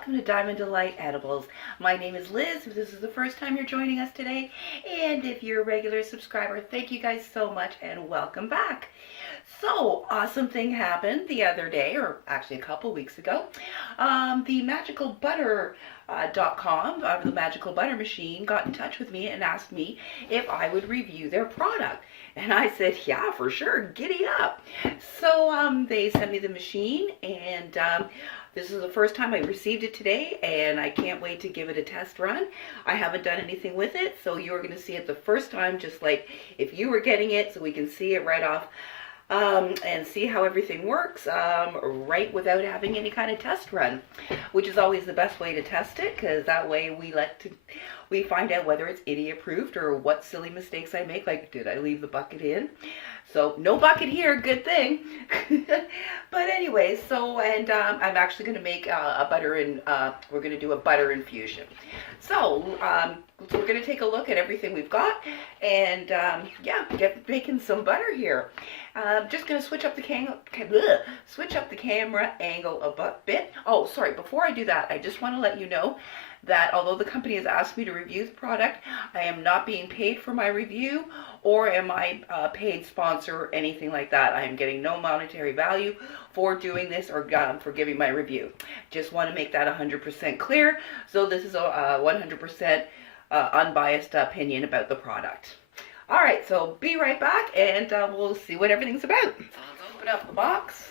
welcome to Diamond Delight Edibles. My name is Liz, if this is the first time you're joining us today, and if you're a regular subscriber, thank you guys so much and welcome back. So, awesome thing happened the other day, or actually a couple weeks ago. The magicalbutter.com, the Magical Butter Machine, got in touch with me and asked me if I would review their product. And I said, yeah, for sure, giddy up. So they sent me the machine, and this is the first time I received it today, and I can't wait to give it a test run. I haven't done anything with it, so you're going to see it the first time, just like if you were getting it, so we can see it right off and see how everything works right without having any kind of test run, which is always the best way to test it, because that way we find out whether it's idiot approved or what silly mistakes I make, like did I leave the bucket in? So no bucket here, good thing. But anyway, and I'm actually going to make we're going to do a butter infusion. So we're going to take a look at everything we've got and yeah, get making some butter here. Just going to switch up the camera angle a bit. Oh, sorry, before I do that, I just want to let you know that although the company has asked me to review the product, I am not being paid for my review, or am I a paid sponsor or anything like that. I am getting no monetary value for doing this or for giving my review. Just want to make that 100% clear. So this is a 100% unbiased opinion about the product. All right, so be right back, and we'll see what everything's about. So let's open up the box.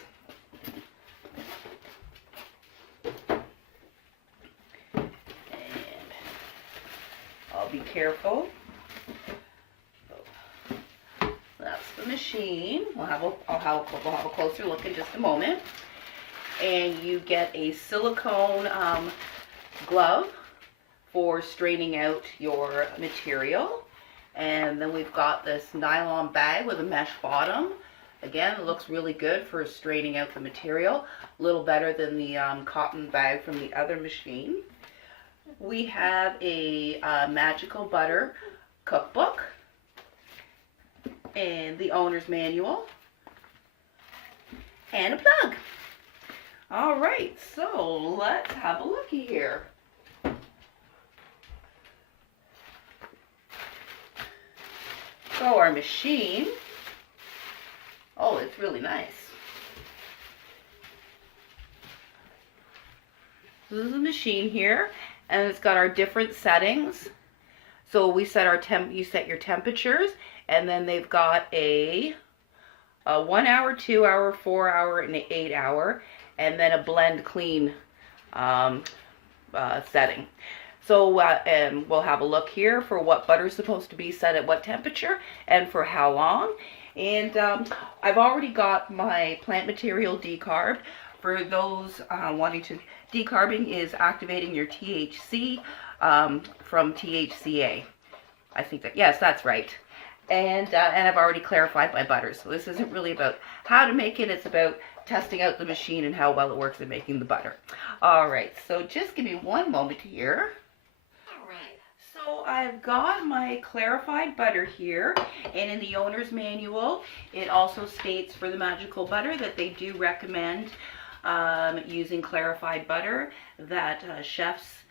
I'll be careful. That's the machine. We'll have a closer look in just a moment. And you get a silicone glove for straining out your material. And then we've got this nylon bag with a mesh bottom. Again, it looks really good for straining out the material. A little better than the cotton bag from the other machine. We have a Magical Butter cookbook and the owner's manual and a plug. All right, so let's have a looky here. So our machine, oh, it's really nice. This is a machine here, and it's got our different settings. So we set you set your temperatures, and then they've got a 1 hour, 2 hour, 4 hour, and an 8 hour, and then a blend clean setting. So and we'll have a look here for what butter's supposed to be set at what temperature and for how long. And I've already got my plant material decarbed. For those wanting to, decarbing is activating your THC from THCA. I think that, yes, that's right. And I've already clarified my butter. So this isn't really about how to make it. It's about testing out the machine and how well it works in making the butter. All right, so just give me one moment here. So I've got my clarified butter here, and in the owner's manual, it also states for the Magical Butter that they do recommend using clarified butter, that chefs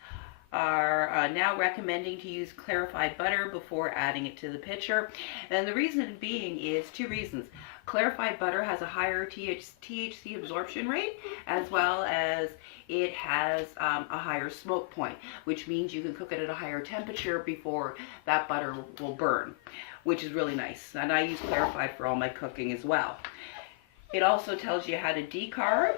are now recommending to use clarified butter before adding it to the pitcher. And the reason being is two reasons. Clarified butter has a higher THC absorption rate, as well as it has a higher smoke point, which means you can cook it at a higher temperature before that butter will burn, which is really nice. And I use clarified for all my cooking as well. It also tells you how to decarb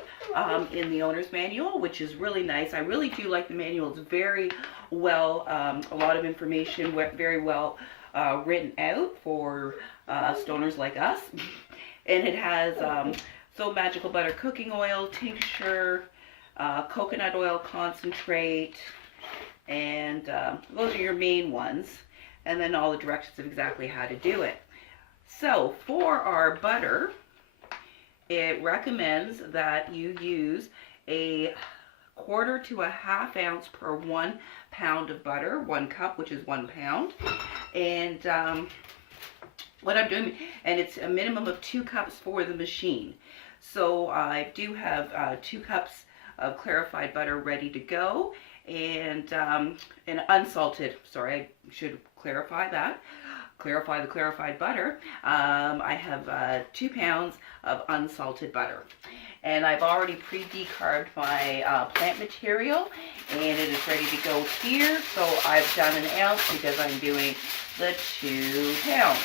in the owner's manual, which is really nice. I really do like the manual. It's very well, a lot of information, very well written out for stoners like us. And it has Magical Butter cooking oil, tincture, coconut oil concentrate, and those are your main ones. And then all the directions of exactly how to do it. So for our butter, it recommends that you use a 1/4 to a 1/2 ounce per 1 pound of butter, 1 cup, which is 1 pound. And what I'm doing, and it's a minimum of 2 cups for the machine. So I do have 2 cups of clarified butter ready to go, and unsalted. Sorry, I should clarify that. Clarify the clarified butter. I have 2 pounds of unsalted butter. And I've already pre-decarbed my plant material, and it is ready to go here. So I've done an ounce because I'm doing the 2 pounds.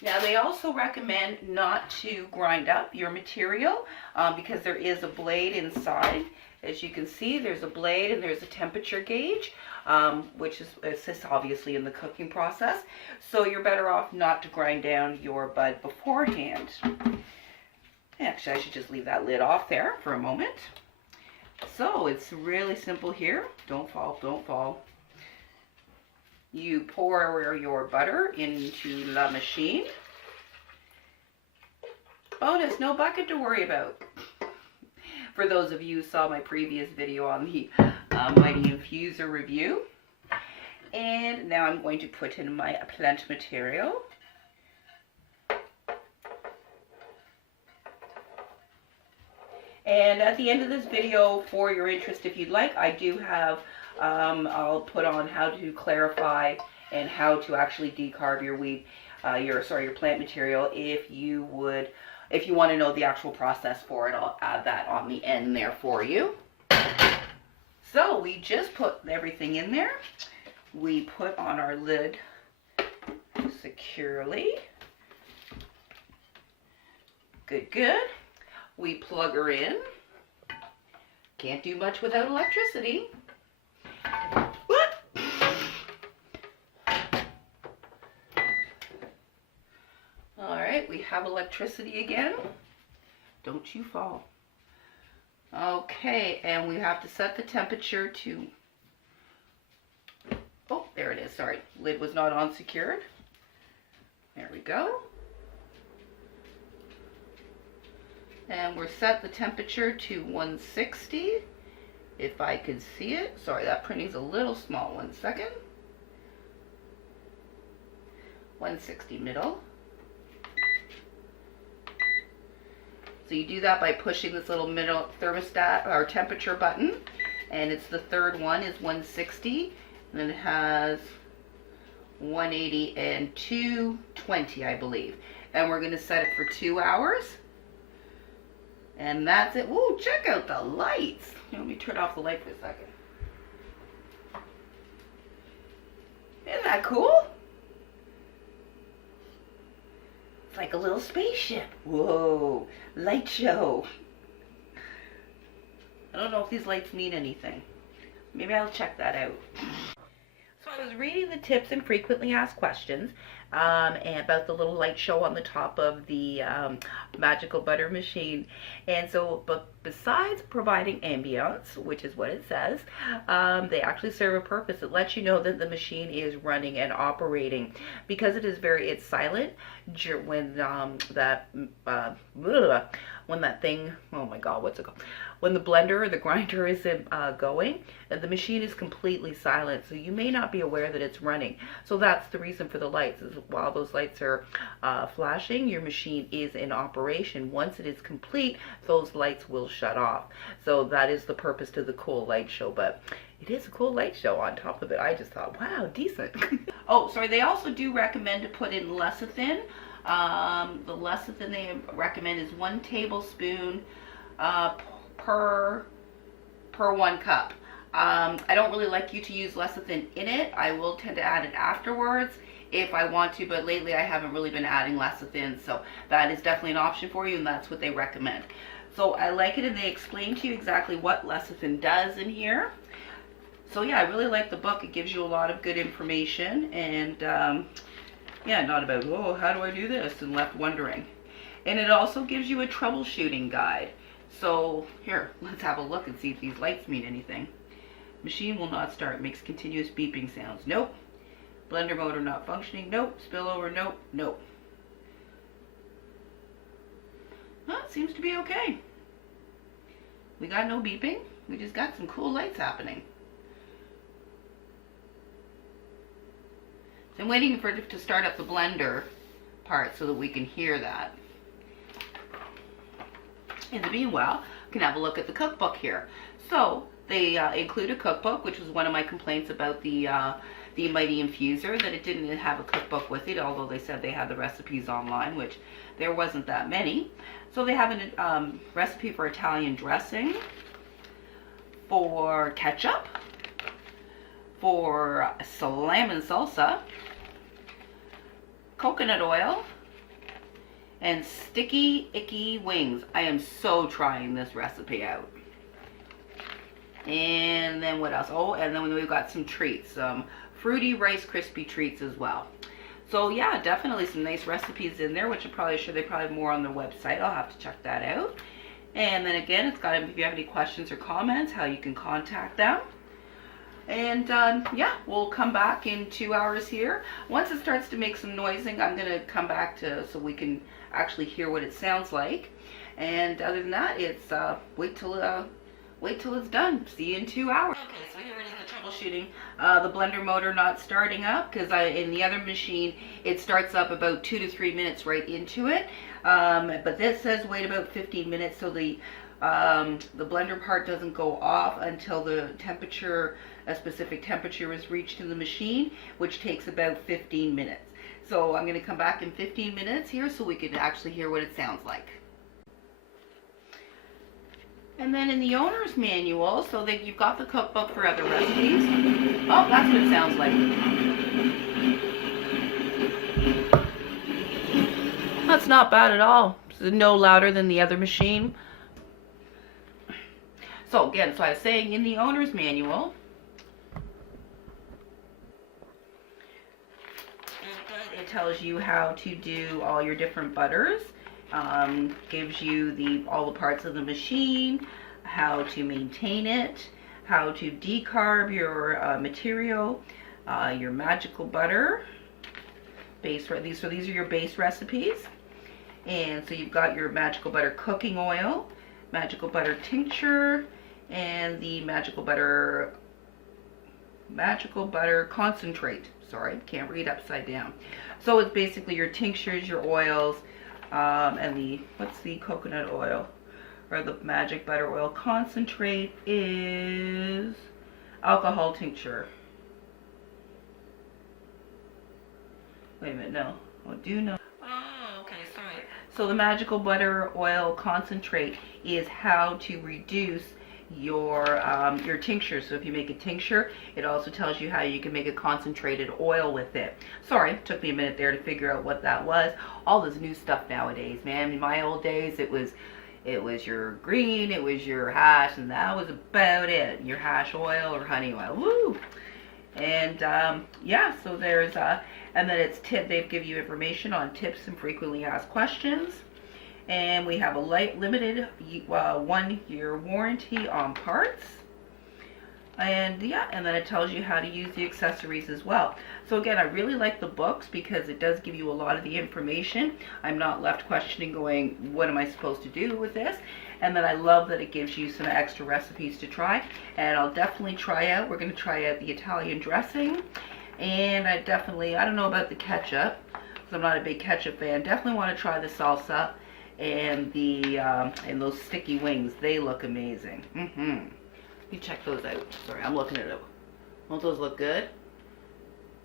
Now they also recommend not to grind up your material because there is a blade inside. As you can see, there's a blade and there's a temperature gauge, which assists obviously in the cooking process. So you're better off not to grind down your bud beforehand. Actually, I should just leave that lid off there for a moment. So it's really simple here. Don't fall, don't fall. You pour your butter into the machine. Bonus, no bucket to worry about. For those of you who saw my previous video on the Mighty Infuser review. And now I'm going to put in my plant material. And at the end of this video, for your interest, if you'd like, I do have, I'll put on how to clarify and how to actually decarb your wheat, your plant material. If you want to know the actual process for it, I'll add that on the end there for you. So we just put everything in there. We put on our lid securely. Good, good. We plug her in. Can't do much without electricity. What? All right, we have electricity again. Don't you fall. Okay, and we have to set the temperature to, oh, there it is, sorry. Lid was not on secured. There we go. And we're set the temperature to 160, if I can see it. Sorry, that printing's a little small. 1 second. 160 middle. So you do that by pushing this little middle thermostat or temperature button, and it's the third one is 160, and then it has 180 and 220, I believe. And we're going to set it for 2 hours. And that's it. Ooh, check out the lights. Let me turn off the light for a second. Isn't that cool? It's like a little spaceship. Whoa, light show. I don't know if these lights mean anything. Maybe I'll check that out. So I was reading the tips and frequently asked questions and about the little light show on the top of the magical butter machine. And so, but besides providing ambience, which is what it says, they actually serve a purpose. It lets you know that the machine is running and operating because it is it's silent when when that thing, oh my god, what's it called? When the blender or the grinder isn't going, the machine is completely silent, so you may not be aware that it's running. So that's the reason for the lights, is while those lights are flashing, your machine is in operation. Once it is complete, those lights will shut off. So that is the purpose to the cool light show, but it is a cool light show on top of it. I just thought, wow, decent. Oh, sorry, they also do recommend to put in lecithin. The lecithin they recommend is 1 tablespoon per 1 cup. I don't really like you to use lecithin in it. I will tend to add it afterwards if I want to, but lately I haven't really been adding lecithin, so that is definitely an option for you, and that's what they recommend. So I like it, and they explain to you exactly what lecithin does in here. So yeah, I really like the book. It gives you a lot of good information, and yeah, not about, oh, how do I do this, and left wondering. And it also gives you a troubleshooting guide. So here, let's have a look and see if these lights mean anything. Machine will not start. Makes continuous beeping sounds. Nope. Blender motor not functioning. Nope. Spillover. Nope. Nope. Well, it seems to be okay. We got no beeping. We just got some cool lights happening. So I'm waiting for it to start up the blender part so that we can hear that. In the meanwhile, can have a look at the cookbook here. So they include a cookbook, which was one of my complaints about the Mighty Infuser, that it didn't have a cookbook with it, although they said they had the recipes online, which there wasn't that many. So they have a recipe for Italian dressing, for ketchup, for salmon salsa, coconut oil, and sticky icky wings. I am so trying this recipe out. And then what else? Oh, and then we've got some treats, some fruity Rice Krispie treats as well. So yeah, definitely some nice recipes in there, which I'm probably sure they probably have more on their website. I'll have to check that out. And then again, it's got, if you have any questions or comments, how you can contact them. And yeah, we'll come back in 2 hours here. Once it starts to make some noising, I'm going to come back to so we can actually hear what it sounds like. And other than that, it's wait till it's done. See you in 2 hours. Okay, so here it is, the troubleshooting. The blender motor not starting up because in the other machine it starts up about 2 to 3 minutes right into it. But this says wait about 15 minutes, so the blender part doesn't go off until the temperature, a specific temperature is reached in the machine, which takes about 15 minutes. So I'm going to come back in 15 minutes here so we can actually hear what it sounds like. And then in the owner's manual, so that you've got the cookbook for other recipes. Oh, that's what it sounds like. That's not bad at all. It's no louder than the other machine. So again, so I was saying in the owner's manual, it tells you how to do all your different butters. Gives you all the parts of the machine, how to maintain it, how to decarb your material, your magical butter. These are your base recipes. And so you've got your magical butter cooking oil, magical butter tincture, and the magical butter concentrate. Sorry, can't read upside down. So it's basically your tinctures, your oils, and what's the coconut oil or the magic butter oil concentrate is alcohol tincture. Wait a minute, no. I do know. Oh, okay, sorry. So the magical butter oil concentrate is how to reduce your tincture. So if you make a tincture, it also tells you how you can make a concentrated oil with it. Sorry, it took me a minute there to figure out what that was. All this new stuff nowadays, man. In my old days, it was your green, it was your hash, and that was about it. Your hash oil or honey oil. Woo! And yeah, so there's and then it's they give you information on tips and frequently asked questions. And we have a limited 1-year warranty on parts. And yeah, and then it tells you how to use the accessories as well. So again, I really like the books because it does give you a lot of the information. I'm not left questioning going, what am I supposed to do with this? And then I love that it gives you some extra recipes to try. And I'll definitely we're going to try out the Italian dressing. And I don't know about the ketchup, because I'm not a big ketchup fan. Definitely want to try the salsa. And and those sticky wings, they look amazing. You check those out. Sorry, I'm looking at them. Won't those look good?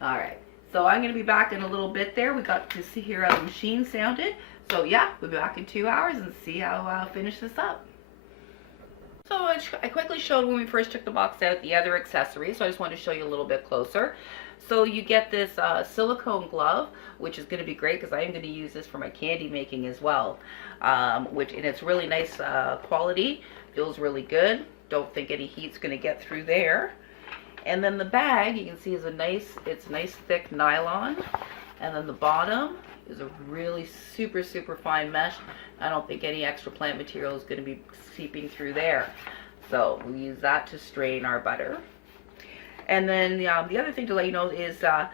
All right. So I'm going to be back in a little bit there. We got to hear how the machine sounded. So yeah, we'll be back in 2 hours and see how I'll finish this up. So I quickly showed when we first took the box out the other accessories. So I just wanted to show you a little bit closer. So you get this silicone glove, which is going to be great because I am going to use this for my candy making as well. And it's really nice quality, feels really good. Don't think any heat's going to get through there. And then the bag, you can see, is it's nice thick nylon. And then the bottom is a really super fine mesh. I don't think any extra plant material is going to be seeping through there. So we'll use that to strain our butter. And then the other thing to let you know is the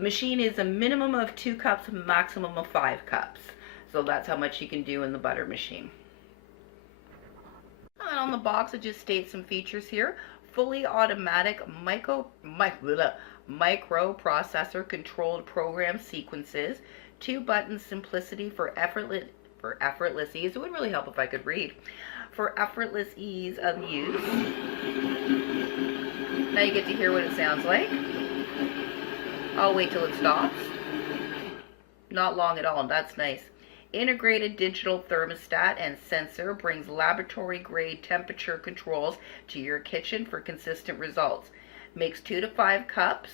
machine is a minimum of 2 cups, a maximum of 5 cups. So that's how much you can do in the butter machine. And then on the box it just states some features here. Fully automatic microprocessor controlled program sequences. 2-button simplicity for effortless ease. It would really help if I could read. for effortless ease of use. Now you get to hear what it sounds like. I'll wait till it stops. Not long at all, that's nice. Integrated digital thermostat and sensor brings laboratory-grade temperature controls to your kitchen for consistent results. Makes 2 to 5 cups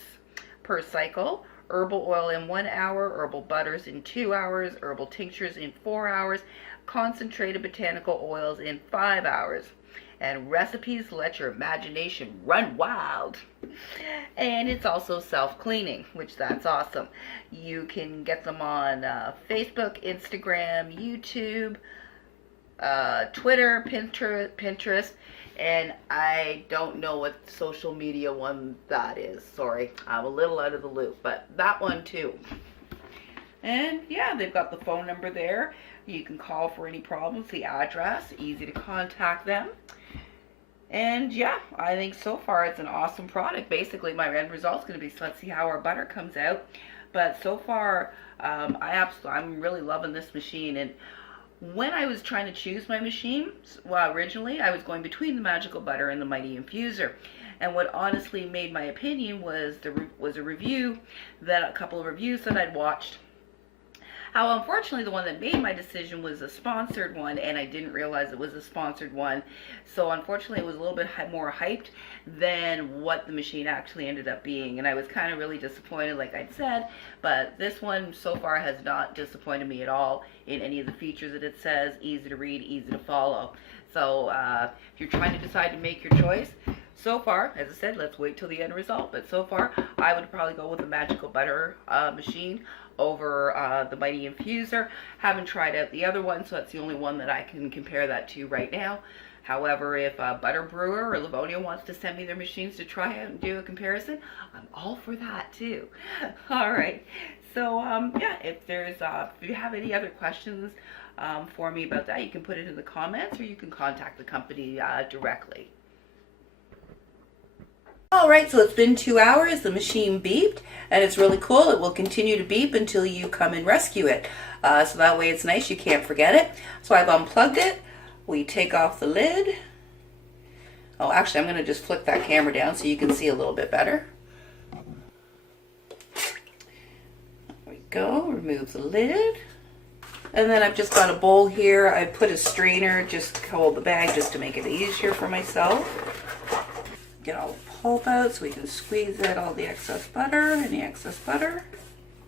per cycle. Herbal oil in 1 hour, herbal butters in 2 hours, herbal tinctures in 4 hours, concentrated botanical oils in 5 hours. And recipes let your imagination run wild. And it's also self-cleaning, which that's awesome. You can get them on Facebook, Instagram, YouTube, Twitter, Pinterest, and I don't know what social media one that is. Sorry, I'm a little out of the loop, but that one too. And yeah, they've got the phone number there. You can call for any problems, the address, easy to contact them. And yeah, I think so far it's an awesome product. Basically, my end result's going to be, so let's see how our butter comes out. But so far, I'm really loving this machine. And when I was trying to choose my machine, well, originally I was going between the Magical Butter and the Mighty Infuser. And what honestly made my opinion was a review, a couple of reviews that I'd watched. How unfortunately the one that made my decision was a sponsored one, and I didn't realize it was a sponsored one. So unfortunately it was a little bit more hyped than what the machine actually ended up being, and I was kind of really disappointed, like I'd said. But this one so far has not disappointed me at all in any of the features that it says. Easy to read, easy to follow. So if you're trying to decide to make your choice, so far, as I said, let's wait till the end result. But so far, I would probably go with the Magical Butter machine over the Mighty Infuser. Haven't tried out the other one, so that's the only one that I can compare that to right now. However, if Butter Brewer or Livonia wants to send me their machines to try out and do a comparison, I'm all for that too. All right. So yeah, if you have any other questions for me about that, you can put it in the comments, or you can contact the company directly. Alright, so it's been 2 hours, the machine beeped, and it's really cool. It will continue to beep until you come and rescue it. So that way it's nice, you can't forget it. So I've unplugged it. We take off the lid. Oh, actually, I'm going to just flick that camera down so you can see a little bit better. There we go, remove the lid. And then I've just got a bowl here. I put a strainer just to hold the bag just to make it easier for myself. Get all the pulp out so we can squeeze out all the excess butter, any excess butter.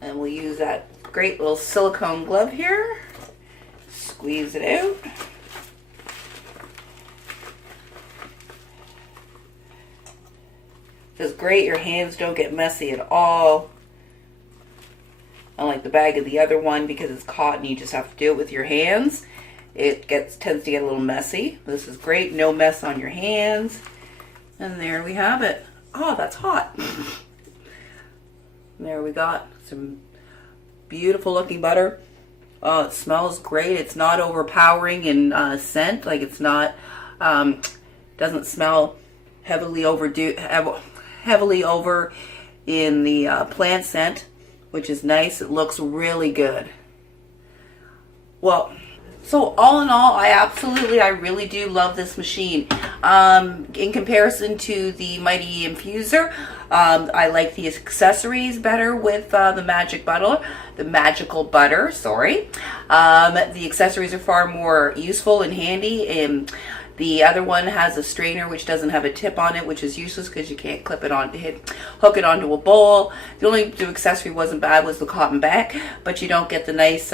And we'll use that great little silicone glove here. Squeeze it out. It's great, your hands don't get messy at all. Unlike the bag of the other one, because it's cotton, you just have to do it with your hands. It tends to get a little messy. This is great, no mess on your hands. And there we have it. Oh, that's hot. There we got some beautiful looking butter. Oh, it smells great. It's not overpowering in scent. Like it's not, doesn't smell heavily over in the plant scent, which is nice. It looks really good. Well, so all in all, I really do love this machine. In comparison to the Mighty Infuser, I like the accessories better with the Magical Butter, sorry. The accessories are far more useful and handy. And the other one has a strainer which doesn't have a tip on it, which is useless because you can't hook it onto a bowl. The only accessory wasn't bad was the cotton back, but you don't get the nice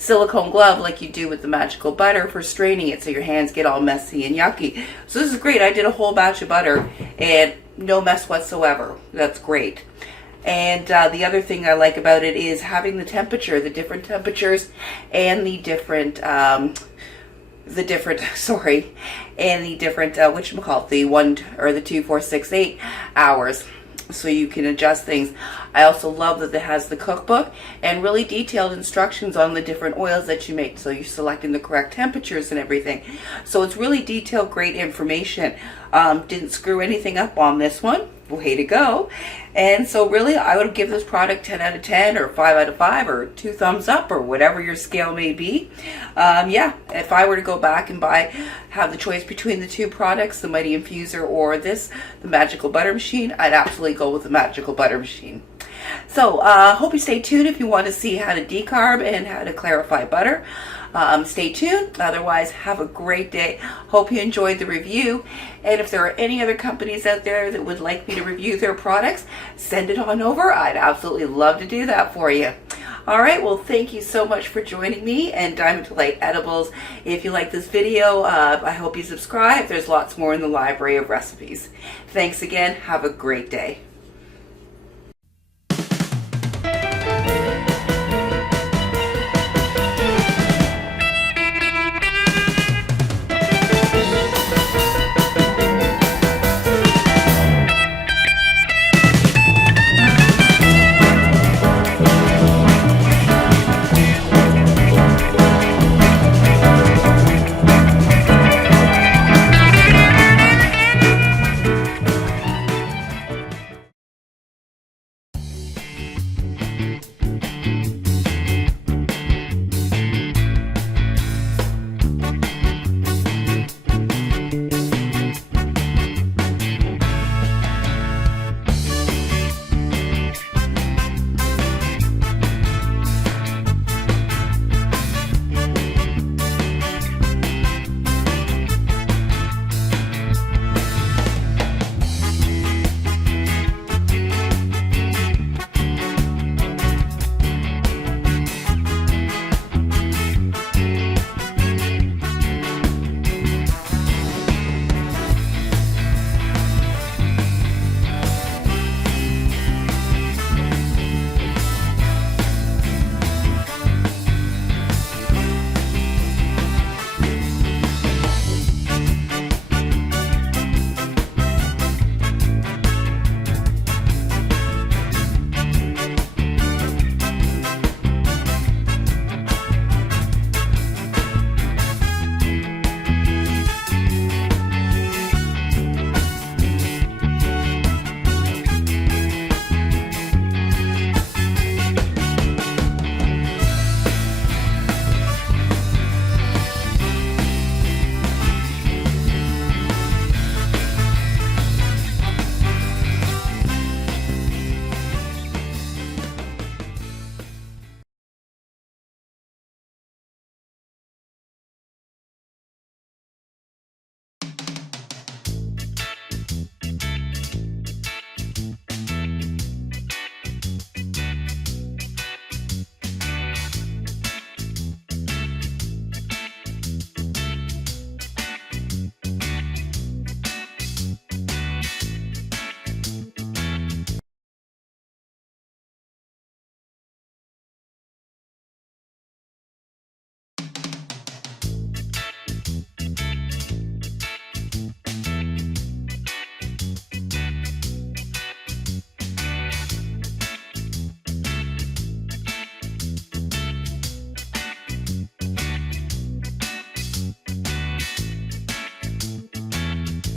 silicone glove like you do with the Magical Butter for straining it, so your hands get all messy and yucky. So this is great. I did a whole batch of butter and no mess whatsoever. That's great. And the other thing I like about it is having the different temperatures and the different whatchamacallit, the 1 or the 2, 4, 6, 8 hours. So you can adjust things. I also love that it has the cookbook and really detailed instructions on the different oils that you make. So you're selecting the correct temperatures and everything. So it's really detailed, great information. Didn't screw anything up on this one. Way to go. And so really, I would give this product 10 out of 10 or 5 out of 5 or 2 thumbs up or whatever your scale may be. Yeah, if I were to go back and have the choice between the two products, the Mighty Infuser or the Magical Butter Machine, I'd absolutely go with the Magical Butter Machine. So hope you stay tuned if you want to see how to decarb and how to clarify butter. Stay tuned. Otherwise, have a great day. Hope you enjoyed the review. And if there are any other companies out there that would like me to review their products, send it on over. I'd absolutely love to do that for you. All right, well, thank you so much for joining me and Diamond Delight Edibles. If you like this video, I hope you subscribe. There's lots more in the library of recipes. Thanks again. Have a great day.